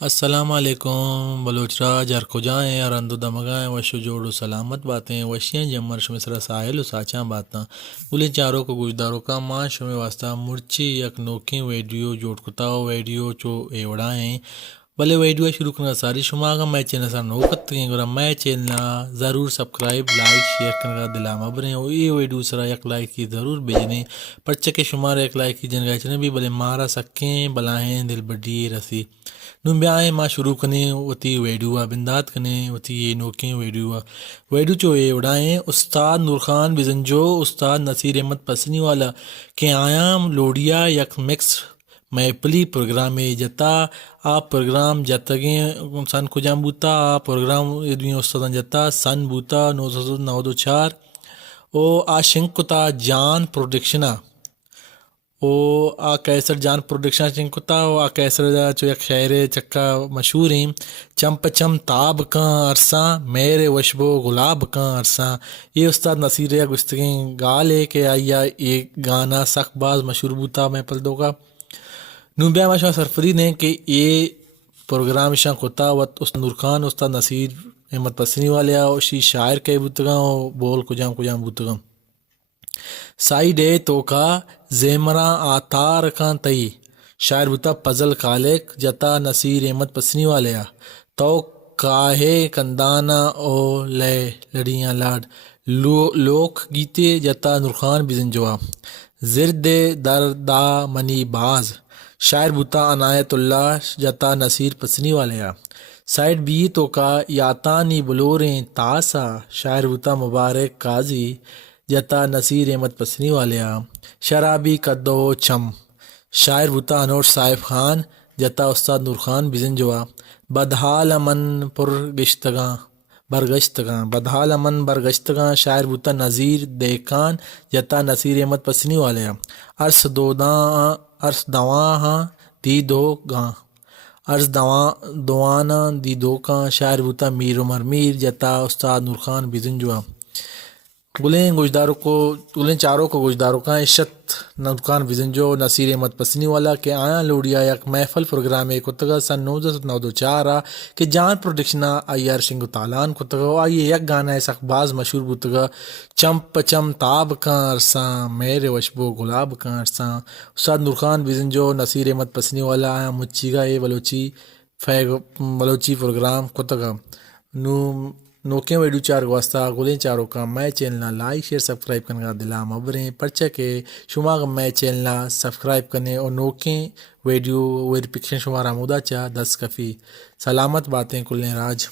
السلام علیکم بلوچ راج ہر کو جائیں ارندو دمگائیں وشو جوڑو سلامت باتیں وشیاں جمر شمسرا ساحل و ساچاں باتاں بولے چاروں کو گجداروں کا ماں شمے واسطہ مرچی یک نوکیں ویڈیو جوڑ کتاؤ ویڈیو چو ایوڑائیں بھلے ویڈیو شروع کرنا ساری شما کا میں چینل سر نو کت گیں گرا میں چینل ضرور سبسکرائب لائک شیئر کرنے کا دلام ابریں اور یہ ویڈیو سرا یک لائک کی ضرور بھیجنے پرچہ کے شمار ایک لائک کی جنگائے چنے بھی بھلے مارا سکیں بلائیں دل بڑی رسی نم بیائیں ماں شروع کنے وتی ویڈیو بندات کنے وتی یہ نوکیں ویڈیو چو یہ اڑائیں استاد نور خان بزنجو استاد نصیر احمد پسنی والا کہ آیام لوڑیا یک مکس میپلی پروگرام جتا آپ پروگرام جتگیں سن کجام بوتا آپ پروگرام ادویں استادان جتا سن بوتا 1994 او آشنکتا جان پروڈکشنا او آ کیسر جان پروڈکشن چنکتا او آ کیسر چو یک شاعر چکا مشہور ہیں چمپ چم تاب کاں عرصاں میرے وشبو گلاب کاں عرصاں یہ استاد نصیر یا گستگیں گال ہے کہ آیا یہ گانا سخت باز مشہور بوتا میں پل دو کا نوبیا ماشاء سرفرین نے کہ یہ پروگرام شاں کتا وت استاد نور خان استاد نصیر احمد پسنی والے اوشی شاعر کے بوتگاں بول کجام بوتگاں سائیڈ ہے تو کا زیمراں آتار کان تئی شاعر بوتا پزل خالق جتا نصیر احمد پسنی والے تو کاہے کندانا او لے لڑیاں لاڈ لوک گیتے جتا نورخان بزنجوا زرد دردا منی باز شاعر بوتا عنایت اللہ جتا نصیر پسنی والے سائڈ بی تو کا یاتانی بلوریں تاسا شاعر بوتا مبارک قاضی جتا نصیر احمد پسنی والے شرابی کدو چم شاعر بوتا انور صاحب خان جتا استاد نور خان بزنجوا بدحال من پر گشتگاں بدحال من برگشتگاں شاعر بوتا نذیر دیکان جتا نصیر احمد پسنی والے عرص دواں دی دو گاں عرض دوانا دی دو کاں شاعر بوتا میر عمر میر جتا استاد نور خان بزنجوا گلیں گجداروں کو گلیں چاروں کو گجداروں کا عشت نورخان بزنجو نصیر احمد پسنی والا کہ آیا لوڑیا یک محفل پروگرام کتگا سن 1994 کہ جان پروڈکشنا آئی شنگو تالان کتگا آئیے یک گانا ہے سخت باز مشہور بوتگا چمپ چم تاب کاں عرصاں میرے وشبو گلاب کاں عرصاں استاد نورخان بزنجو نصیر احمد پسنی والا آیا مچی گا یہ بلوچی پروگرام کتگا نوکیں ویڈیو چار واسطہ گلیں چاروں کا میں چینل لائک شیئر سبسکرائب کرنے کا دلام ابریں پرچہ کے شما کا میں چینل سبسکرائب کرنے اور نوکیں ویڈیو ویریفیکیشن شمارا مودا چاہ 10 کفی سلامت باتیں کلیں راج